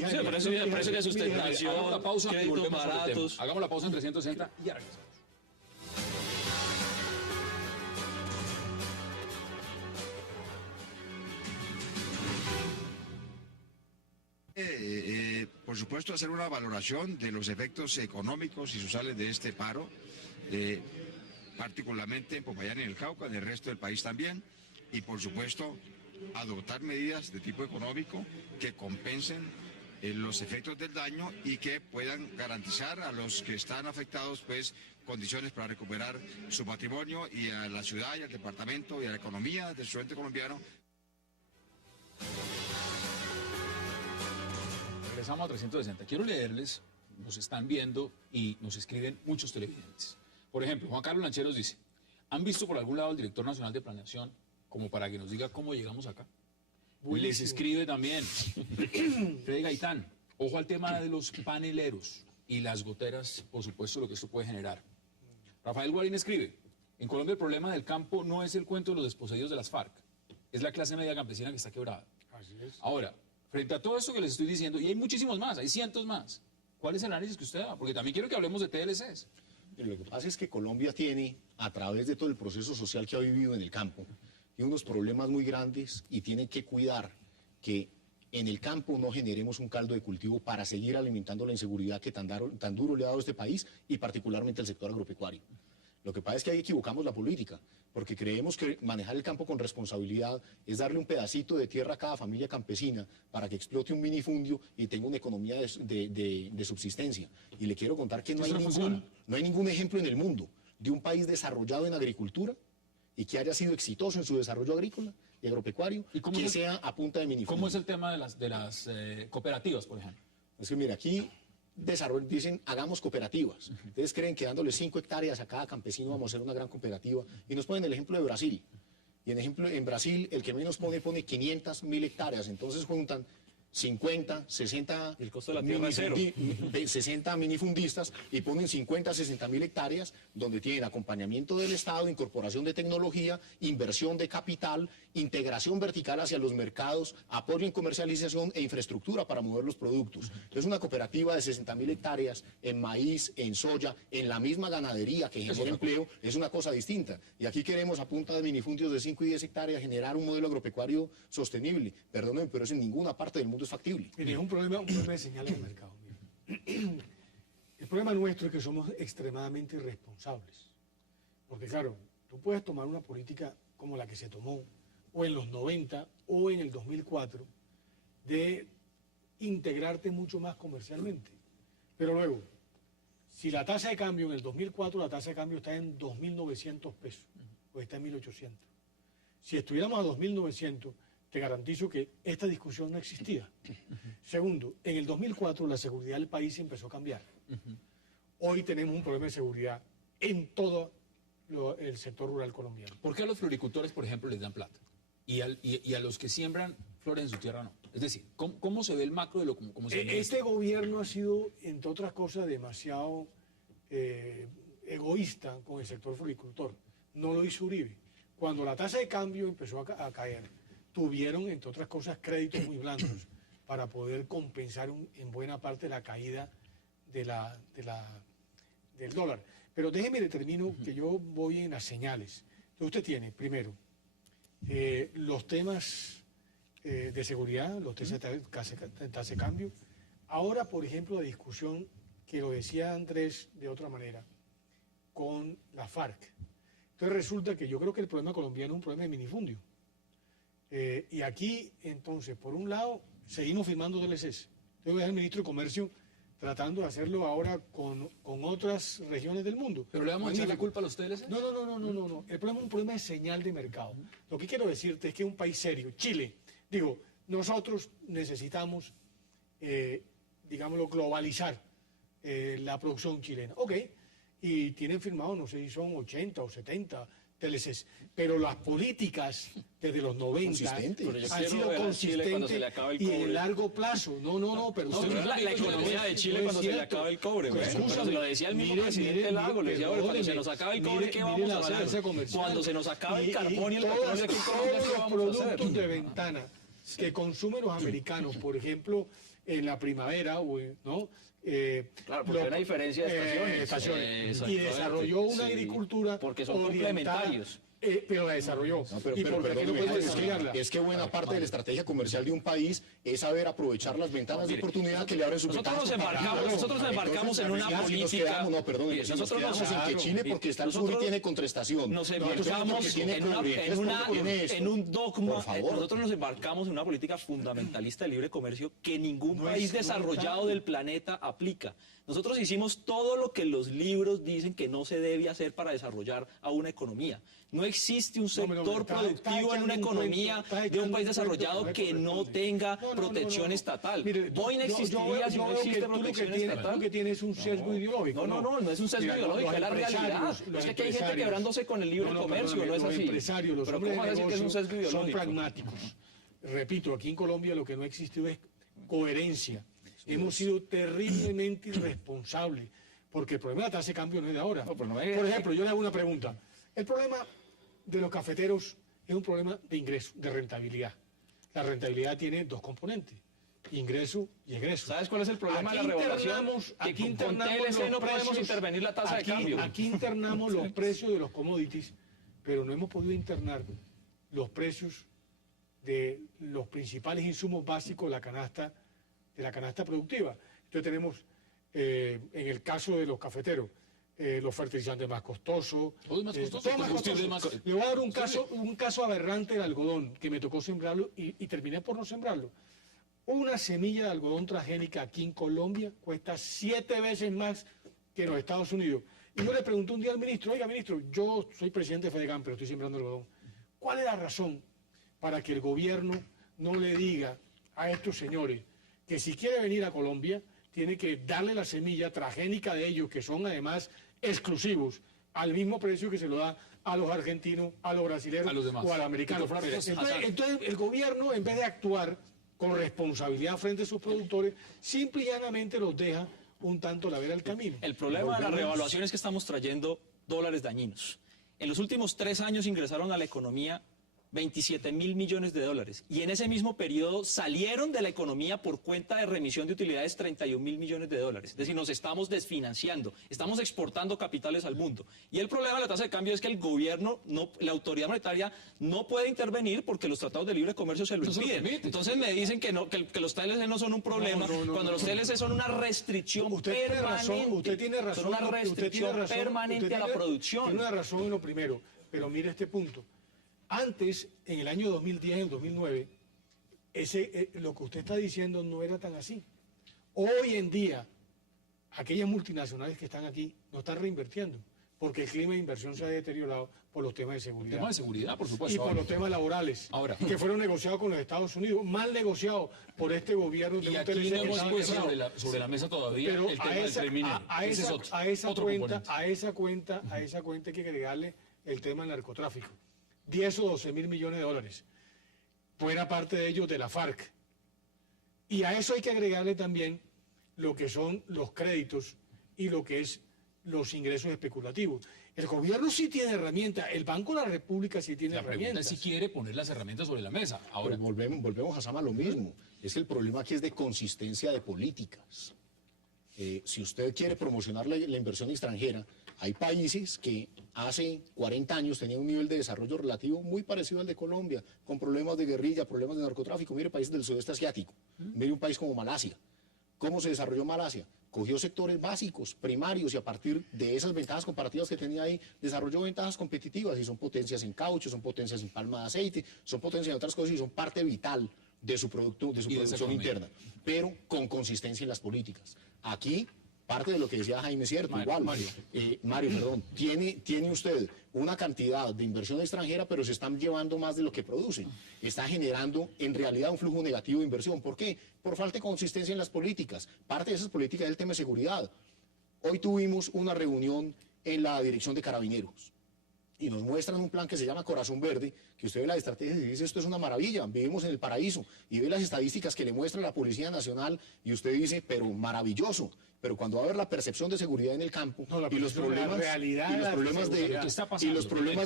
precios de sustentación, Hagamos la pausa y créditos volvemos sobre el tema. baratos. Hagamos la pausa en 360 y ya regresamos. Por supuesto, hacer una valoración de los efectos económicos y sociales de este paro, particularmente en Popayán y en el Cauca, en el resto del país también, y por supuesto, adoptar medidas de tipo económico que compensen los efectos del daño y que puedan garantizar a los que están afectados, pues, condiciones para recuperar su patrimonio, y a la ciudad y al departamento y a la economía del sureste colombiano. Regresamos a 360. Quiero leerles, nos están viendo y nos escriben muchos televidentes. Por ejemplo, Juan Carlos Lancheros dice, ¿han visto por algún lado al director nacional de planeación como para que nos diga cómo llegamos acá? Les escribe también Freddy Gaitán, ojo al tema de los paneleros y las goteras, por supuesto, lo que esto puede generar. Rafael Guarín escribe, en Colombia el problema del campo no es el cuento de los desposeídos de las FARC, es la clase media campesina que está quebrada. Así es. Ahora, frente a todo esto que les estoy diciendo, y hay muchísimos más, hay cientos más, ¿cuál es el análisis que usted da? Porque también quiero que hablemos de TLCs. Lo que pasa es que Colombia tiene, a través de todo el proceso social que ha vivido en el campo, tiene unos problemas muy grandes y tiene que cuidar que en el campo no generemos un caldo de cultivo para seguir alimentando la inseguridad que tan duro le ha dado este país, y particularmente el sector agropecuario. Lo que pasa es que ahí equivocamos la política, porque creemos que manejar el campo con responsabilidad es darle un pedacito de tierra a cada familia campesina para que explote un minifundio y tenga una economía de subsistencia. Y le quiero contar que no hay ningún ejemplo en el mundo de un país desarrollado en agricultura y que haya sido exitoso en su desarrollo agrícola y agropecuario ¿Y cómo que es el- sea a punta de minifundios. ¿Cómo es el tema de las cooperativas, por ejemplo? Es que mira, aquí dicen, hagamos cooperativas. Ustedes creen que dándole 5 hectáreas a cada campesino vamos a hacer una gran cooperativa. Y nos ponen el ejemplo de Brasil. Y en Brasil, el que menos pone 500.000 hectáreas. Entonces juntan 50, 60, Y el costo de la tierra es cero. 60 minifundistas y ponen 50, 60.000 hectáreas donde tienen acompañamiento del Estado, incorporación de tecnología, inversión de capital, integración vertical hacia los mercados, apoyo en comercialización e infraestructura para mover los productos. Es una cooperativa de 60.000 hectáreas en maíz, en soya, en la misma ganadería que genera empleo, es una cosa distinta. Y aquí queremos a punta de minifundios de 5 y 10 hectáreas generar un modelo agropecuario sostenible. Perdónenme, pero eso en ninguna parte del mundo es factible. Mire, es un problema de señales de mercado. Mire. El problema nuestro es que somos extremadamente irresponsables. Porque claro, tú puedes tomar una política como la que se tomó, o en los 90, o en el 2004, de integrarte mucho más comercialmente. Pero luego, si la tasa de cambio en el 2004, la tasa de cambio está en 2.900 pesos, o está en 1.800. Si estuviéramos a 2.900, te garantizo que esta discusión no existía. Segundo, en el 2004 la seguridad del país empezó a cambiar. Hoy tenemos un problema de seguridad en todo el sector rural colombiano. ¿Por qué a los floricultores, por ejemplo, les dan plata? Y a los que siembran flores en su tierra no. Es decir, ¿cómo se ve el macro de lo cómo se ve? Este gobierno ha sido, entre otras cosas, demasiado egoísta con el sector floricultor. No lo hizo Uribe. Cuando la tasa de cambio empezó a caer, tuvieron, entre otras cosas, créditos muy blandos para poder compensar en buena parte la caída del dólar. Pero déjeme termino que yo voy en las señales. Entonces usted tiene, primero, los temas de seguridad, los temas de tasa de cambio. Ahora, por ejemplo, la discusión, que lo decía Andrés de otra manera, con la FARC. Entonces resulta que yo creo que el problema colombiano es un problema de minifundio. Y aquí, entonces, por un lado, seguimos firmando DLCs. Entonces, es el ministro de Comercio tratando de hacerlo ahora con otras regiones del mundo. ¿Pero le vamos a echar la culpa a los TLC? No. El problema es un problema de señal de mercado. Lo que quiero decirte es que un país serio, Chile, digo, nosotros necesitamos, digámoslo, globalizar la producción chilena. Ok, y tienen firmado, no sé si son 80 o 70 TLCs, pero las políticas desde los 90 han sido consistentes y de largo plazo. No, perdón. La economía de Chile cuando se le acaba el cobre. Pero lo decía el mismo presidente Lago, le decía, cuando se nos acaba el cobre, ¿qué vamos a hacer? Cuando se nos acaba el carbón y el petróleo aquí en Colombia, ¿qué todos los vamos a hacer? productos de ventana que consumen los americanos, por ejemplo, en la primavera, ¿no? Claro, porque hay una diferencia de estaciones. Y desarrolló una Sí, agricultura porque son orientada, complementarios. pero la desarrolló. No, pero ¿Y por qué no perdóneme, podemos es que- desarrollarla? es que buena parte de la estrategia comercial de un país es saber aprovechar las ventanas de oportunidad que le abren sus Nosotros nos ventanas. embarcamos en una si nos política. quedamos, no, perdón, Mire, si nos nosotros quedamos en que Chile porque está el sur y nosotros tiene contraestación. Nos Nosotros embarcamos porque tiene en cobre, en un dogma. Por favor. Nosotros nos embarcamos en una política fundamentalista de libre comercio que ningún país desarrollado del planeta aplica. Nosotros hicimos todo lo que los libros dicen que no se debe hacer para desarrollar a una economía. No existe un sector está productivo en una echando un economía cuento, está de un echando país un desarrollado cuento que no corresponde. tenga No. protección estatal. Mire, Boeing yo existiría si no veo existe que tú lo que protección tienes, estatal. tú que tienes un sesgo ideológico. No es un sesgo Mira, ideológico, los es la realidad. empresarios, Es que aquí hay gente quebrándose con el libre comercio, perdóname, no es los así. empresarios, los Pero hombres ¿cómo de vas a decir que es un negocio sesgo son ideológico? pragmáticos. Repito, aquí en Colombia lo que no ha existido es coherencia. Hemos sido terriblemente irresponsables, porque el problema de la tasa de cambio no es de ahora. No, pero no es- Por ejemplo, yo le hago una pregunta. El problema de los cafeteros es un problema de ingreso, de rentabilidad. La rentabilidad tiene dos componentes, ingreso y egreso. ¿Sabes cuál es el problema de la Aquí revaluación? internamos- Que aquí con internamos TLC los no podemos precios- intervenir la tasa de cambio. Aquí internamos los precios de los commodities, pero no hemos podido internar los precios de los principales insumos básicos de la canasta productiva. Entonces tenemos, en el caso de los cafeteros, los fertilizantes más costosos. ¿Todo es más costoso? todo más ¿Combustible costoso. más- Le voy a dar un caso aberrante del algodón, que me tocó sembrarlo y terminé por no sembrarlo. Una semilla de algodón transgénica aquí en Colombia cuesta 7 veces más que en los Estados Unidos. Y yo le pregunté un día al ministro, oiga ministro, yo soy presidente de FEDEGAN, pero estoy sembrando algodón. ¿Cuál es la razón para que el gobierno no le diga a estos señores que si quiere venir a Colombia, tiene que darle la semilla transgénica de ellos, que son además exclusivos, al mismo precio que se lo da a los argentinos, a los brasileños A los demás. o a los americanos. Entonces el gobierno, en vez de actuar con responsabilidad frente a sus productores, simple y llanamente los deja un tanto a la vera del camino. El problema de la revaluación es que estamos trayendo dólares dañinos. En los últimos 3 años ingresaron a la economía 27.000 millones de dólares. Y en ese mismo periodo salieron de la economía por cuenta de remisión de utilidades 31.000 millones de dólares. Es decir, nos estamos desfinanciando, estamos exportando capitales al mundo. Y el problema de la tasa de cambio es que el gobierno, la autoridad monetaria, no puede intervenir porque los tratados de libre comercio se lo impiden. Entonces me dicen que los TLC no son un problema, cuando los TLC son una restricción permanente. Usted tiene razón. Son una restricción permanente a la producción. Tiene una razón en lo primero, pero mire este punto. Antes, en el año 2010, en el 2009, lo que usted está diciendo no era tan así. Hoy en día, aquellas multinacionales que están aquí no están reinvirtiendo, porque el clima de inversión se ha deteriorado por los temas de seguridad. Temas de seguridad, por supuesto. Y por los temas laborales, que fueron negociados con los Estados Unidos, mal negociados por este gobierno. Y aquí no hemos puesto sobre la mesa todavía pero el tema del criminal. A esa cuenta hay que agregarle el tema del narcotráfico. 10 o 12 mil millones de dólares. Buena parte de ellos de la FARC. Y a eso hay que agregarle también lo que son los créditos y lo que es los ingresos especulativos. El gobierno sí tiene herramientas, el Banco de la República sí tiene herramientas. La pregunta es si quiere poner las herramientas sobre la mesa. Ahora volvemos a Sama lo mismo. Es que el problema aquí es de consistencia de políticas. Si usted quiere promocionar la inversión extranjera, hay países que hace 40 años tenían un nivel de desarrollo relativo muy parecido al de Colombia, con problemas de guerrilla, problemas de narcotráfico. Mire países del sudeste asiático, mire un país como Malasia. ¿Cómo se desarrolló Malasia? Cogió sectores básicos, primarios, y a partir de esas ventajas comparativas que tenía ahí, desarrolló ventajas competitivas, y son potencias en caucho, son potencias en palma de aceite, son potencias en otras cosas, y son parte vital de su producto, de su producción interna, pero con consistencia en las políticas. Aquí, parte de lo que decía Jaime es cierto, Mario, tiene usted una cantidad de inversión extranjera, pero se están llevando más de lo que producen. Está generando en realidad un flujo negativo de inversión. ¿Por qué? Por falta de consistencia en las políticas. Parte de esas políticas es el tema de seguridad. Hoy tuvimos una reunión en la Dirección de Carabineros y nos muestran un plan que se llama Corazón Verde, que usted ve la estrategia y dice, esto es una maravilla, vivimos en el paraíso, y ve las estadísticas que le muestra la Policía Nacional, y usted dice, pero maravilloso. Pero cuando va a ver la percepción de seguridad en el campo, y los problemas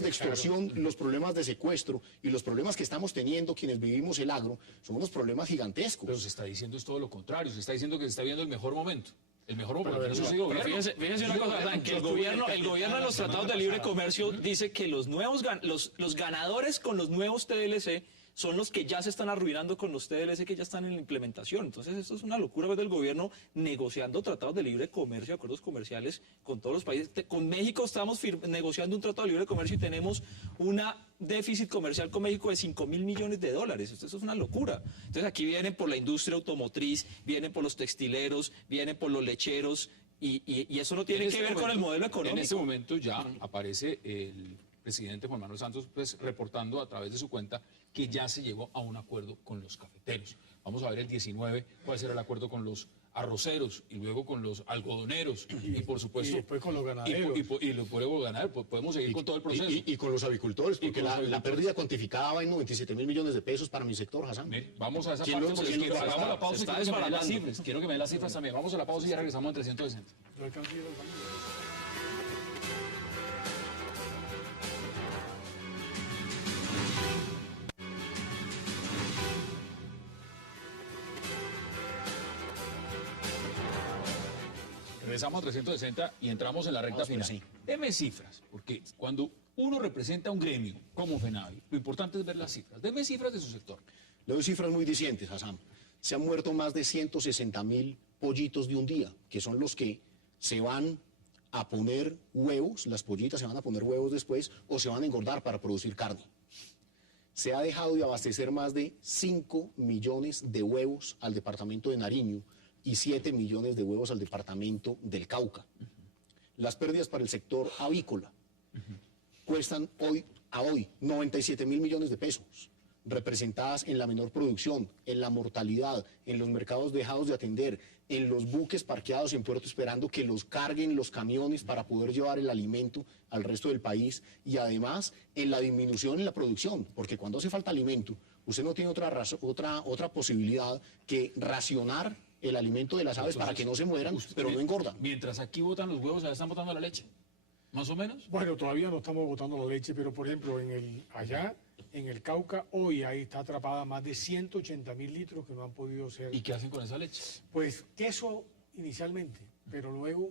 de extorsión, los problemas de secuestro, y los problemas que estamos teniendo quienes vivimos el agro, son unos problemas gigantescos. Pero se está diciendo es todo lo contrario, se está diciendo que se está viendo el mejor momento. El mejor momento. Pero fíjese una cosa, que el gobierno en los tratados de libre comercio dice que los ganadores con los nuevos TLC son los que ya se están arruinando con los TLC que ya están en la implementación. Entonces esto es una locura del gobierno negociando tratados de libre comercio, acuerdos comerciales con todos los países. Con México estamos negociando un tratado de libre comercio y tenemos un déficit comercial con México de 5.000 millones de dólares. Esto es una locura. Entonces aquí vienen por la industria automotriz, vienen por los textileros, vienen por los lecheros y eso no tiene que ver con el modelo económico. En este momento ya aparece el presidente Juan Manuel Santos reportando a través de su cuenta que ya se llegó a un acuerdo con los cafeteros. Vamos a ver el 19 cuál será el acuerdo con los arroceros y luego con los algodoneros y por supuesto... Y después con los ganaderos. Y luego ganar, podemos seguir con todo el proceso. Y con los avicultores, porque la pérdida cuantificada va en 97.000 millones de pesos para mi sector, Hassan. Vamos a esa parte, hagamos la pausa y quiero que me den las cifras también. Vamos a la pausa y ya regresamos en 360. Regresamos a 360 y entramos en la recta final. Sí. Deme cifras, porque cuando uno representa un gremio como FENAVI, lo importante es ver las cifras. Deme cifras de su sector. Le doy cifras muy dicientes, Hassan. Se han muerto más de 160.000 pollitos de un día, que son los que se van a poner huevos, las pollitas se van a poner huevos después, o se van a engordar para producir carne. Se ha dejado de abastecer más de 5 millones de huevos al departamento de Nariño, y 7 millones de huevos al departamento del Cauca. Las pérdidas para el sector avícola cuestan hoy 97.000 millones de pesos. representadas en la menor producción, en la mortalidad, en los mercados dejados de atender, en los buques parqueados en puerto esperando que los carguen los camiones para poder llevar el alimento al resto del país, y además en la disminución en la producción, porque cuando hace falta alimento, usted no tiene otra posibilidad que racionar el alimento de las aves. Entonces, para que no se mueran, pero no engordan. Mientras aquí botan los huevos, allá están botando la leche, ¿más o menos? Bueno, todavía no estamos botando la leche, pero por ejemplo, allá en el Cauca, hoy ahí está atrapada más de 180.000 litros que no han podido ser. ¿Y qué hacen con esa leche? Pues queso inicialmente, pero luego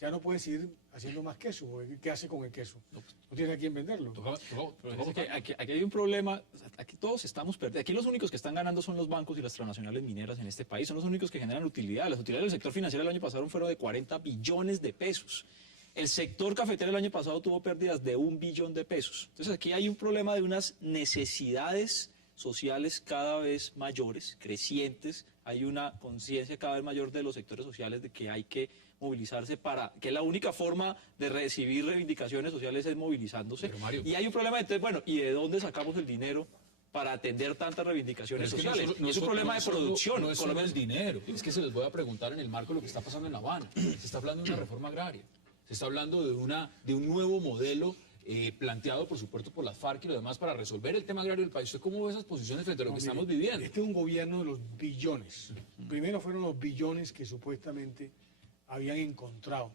ya no puede seguir haciendo más queso. ¿Qué hace con el queso? No tiene a quién venderlo. Pero es que aquí hay un problema, aquí todos estamos perdidos. Aquí los únicos que están ganando son los bancos y las transnacionales mineras en este país, son los únicos que generan utilidad. Las utilidades del sector financiero el año pasado fueron de 40 billones de pesos. El sector cafetero el año pasado tuvo pérdidas de 1 billón de pesos. Entonces aquí hay un problema de unas necesidades sociales cada vez mayores, crecientes. Hay una conciencia cada vez mayor de los sectores sociales de que hay que movilizarse que la única forma de recibir reivindicaciones sociales es movilizándose. Mario, y hay un problema de, entonces, bueno, ¿y de dónde sacamos el dinero para atender tantas reivindicaciones sociales? Es un problema de producción. No es solo el dinero, es que se les voy a preguntar en el marco de lo que está pasando en La Habana. Se está hablando de una reforma agraria, se está hablando de un nuevo modelo planteado, por supuesto, por las FARC y lo demás para resolver el tema agrario del país. ¿Usted cómo ve esas posiciones frente a lo que estamos viviendo? Este es un gobierno de los billones. Primero fueron los billones que supuestamente habían encontrado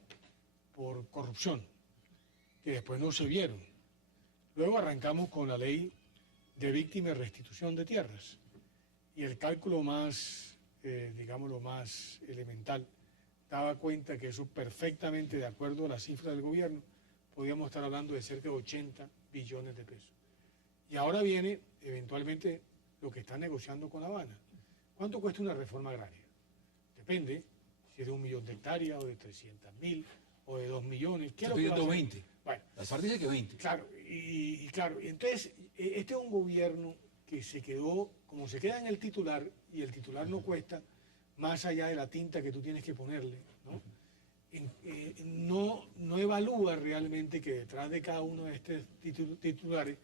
por corrupción, que después no se vieron. Luego arrancamos con la ley de víctima y restitución de tierras. Y el cálculo más, digámoslo, más elemental, daba cuenta que eso perfectamente, de acuerdo a la cifra del gobierno, podíamos estar hablando de cerca de 80 billones de pesos. Y ahora viene, eventualmente, lo que están negociando con La Habana. ¿Cuánto cuesta una reforma agraria? Depende si es de 1 millón de hectáreas, o de 300.000, o de 2 millones. Está pidiendo 20. Bueno, las FARC dice que 20. Claro, y claro, entonces, este es un gobierno que se quedó, como se queda en el titular, y el titular no cuesta más allá de la tinta que tú tienes que ponerle, ¿no? No evalúa realmente que detrás de cada uno de estos titulares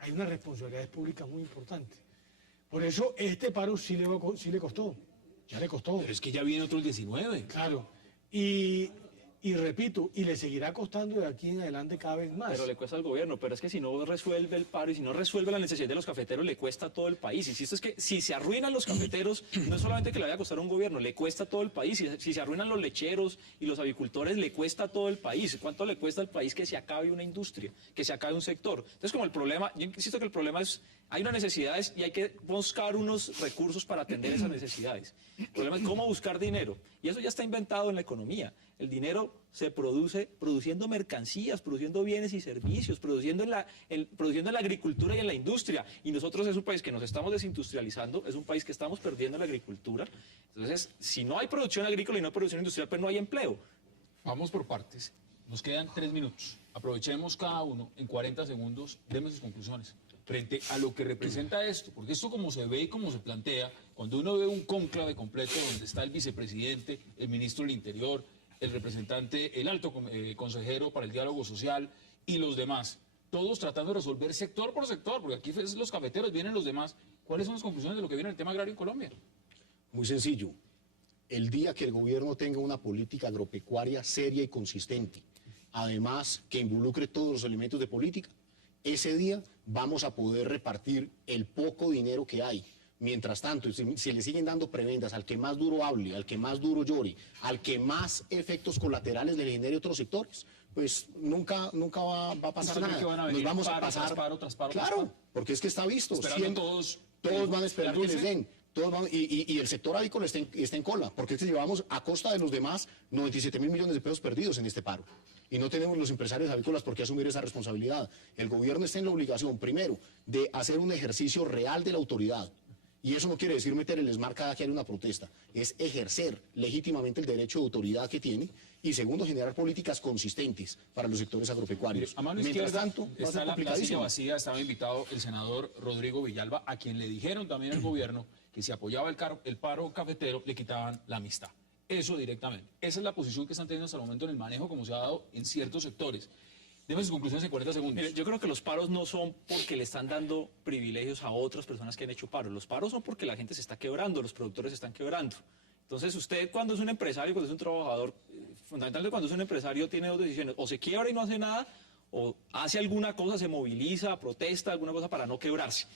hay unas responsabilidades públicas muy importantes. Por eso este paro sí le costó, ya le costó. Pero es que ya viene otro el 19. Claro, y repito, y le seguirá costando de aquí en adelante cada vez más. Pero le cuesta al gobierno, pero es que si no resuelve el paro y si no resuelve la necesidad de los cafeteros, le cuesta a todo el país. Insisto, es que si se arruinan los cafeteros, no es solamente que le vaya a costar a un gobierno, le cuesta a todo el país. Si se arruinan los lecheros y los avicultores, le cuesta a todo el país. ¿Cuánto le cuesta al país que se acabe una industria, que se acabe un sector? Entonces, como el problema, yo insisto que el problema es, hay unas necesidades y hay que buscar unos recursos para atender esas necesidades. El problema es cómo buscar dinero. Y eso ya está inventado en la economía. El dinero se produce produciendo mercancías, produciendo bienes y servicios, produciendo en la agricultura y en la industria. Y nosotros es un país que nos estamos desindustrializando, es un país que estamos perdiendo la agricultura. Entonces, si no hay producción agrícola y no hay producción industrial, pues no hay empleo. Vamos por partes. Nos quedan 3 minutos. Aprovechemos cada uno en 40 segundos, demos sus conclusiones frente a lo que representa esto, porque esto como se ve y como se plantea, cuando uno ve un cónclave completo donde está el vicepresidente, el ministro del Interior, el representante, el alto consejero para el diálogo social y los demás, todos tratando de resolver sector por sector, porque aquí los cafeteros, vienen los demás. ¿Cuáles son las conclusiones de lo que viene en el tema agrario en Colombia? Muy sencillo. El día que el gobierno tenga una política agropecuaria seria y consistente, además que involucre todos los elementos de política, ese día vamos a poder repartir el poco dinero que hay. Mientras tanto, si le siguen dando prebendas al que más duro hable, al que más duro llore, al que más efectos colaterales le genere otros sectores, pues nunca va a pasar nada. Nos vamos a pasar paro tras paro. Claro, porque es que está visto. Todos van a esperar que les den. Y el sector avícola está en cola, porque es que llevamos a costa de los demás 97.000 millones de pesos perdidos en este paro. Y no tenemos los empresarios avícolas por qué asumir esa responsabilidad. El gobierno está en la obligación, primero, de hacer un ejercicio real de la autoridad. Y eso no quiere decir meter el ESMAD cada que hay una protesta, es ejercer legítimamente el derecho de autoridad que tiene. Y segundo, generar políticas consistentes para los sectores agropecuarios. A mano Mientras izquierda tanto, va a ser está la plaza complicadísimo. vacía, estaba invitado el senador Rodrigo Villalba, a quien le dijeron también al gobierno que si apoyaba el paro cafetero, le quitaban la amistad. Eso directamente. Esa es la posición que están teniendo hasta el momento en el manejo, como se ha dado en ciertos sectores. Deme sus conclusiones en 40 segundos. Mire, yo creo que los paros no son porque le están dando privilegios a otras personas que han hecho paro. Los paros son porque la gente se está quebrando, los productores se están quebrando. Entonces, usted cuando es un empresario, cuando es un trabajador, fundamentalmente cuando es un empresario tiene dos decisiones. O se quiebra y no hace nada, o hace alguna cosa, se moviliza, protesta, alguna cosa para no quebrarse.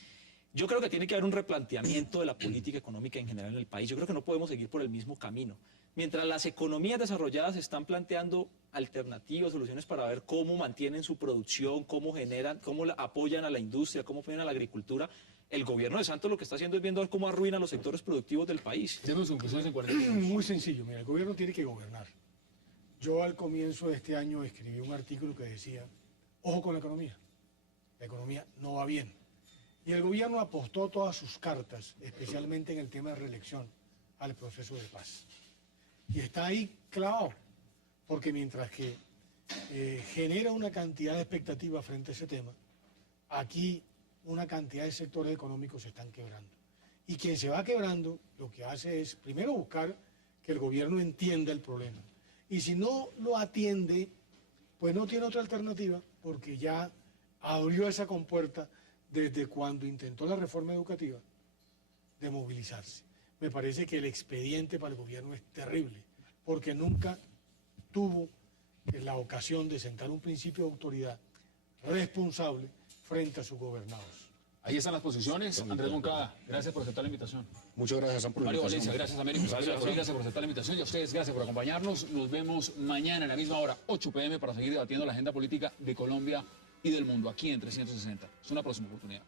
Yo creo que tiene que haber un replanteamiento de la política económica en general en el país. Yo creo que no podemos seguir por el mismo camino. Mientras las economías desarrolladas están planteando alternativas, soluciones para ver cómo mantienen su producción, cómo generan, cómo apoyan a la industria, cómo apoyan a la agricultura, el gobierno de Santos lo que está haciendo es viendo cómo arruina los sectores productivos del país. Deme sus conclusiones en 40 segundos. Muy sencillo, mira, el gobierno tiene que gobernar. Yo al comienzo de este año escribí un artículo que decía, ojo con la economía no va bien. Y el gobierno apostó todas sus cartas, especialmente en el tema de reelección, al proceso de paz. Y está ahí clavado, porque mientras que genera una cantidad de expectativas frente a ese tema, aquí una cantidad de sectores económicos se están quebrando. Y quien se va quebrando, lo que hace es, primero, buscar que el gobierno entienda el problema. Y si no lo atiende, pues no tiene otra alternativa, porque ya abrió esa compuerta desde cuando intentó la reforma educativa de movilizarse. Me parece que el expediente para el gobierno es terrible, porque nunca tuvo la ocasión de sentar un principio de autoridad responsable frente a sus gobernados. Ahí están las posiciones. Andrés Moncada, gracias por aceptar la invitación. Muchas gracias, Sam, por la Mario invitación. Valencia, gracias, Américo. Gracias por aceptar la invitación y a ustedes gracias por acompañarnos. Nos vemos mañana en la misma hora, 8 p.m, para seguir debatiendo la agenda política de Colombia y del mundo, aquí en 360. Es una próxima oportunidad.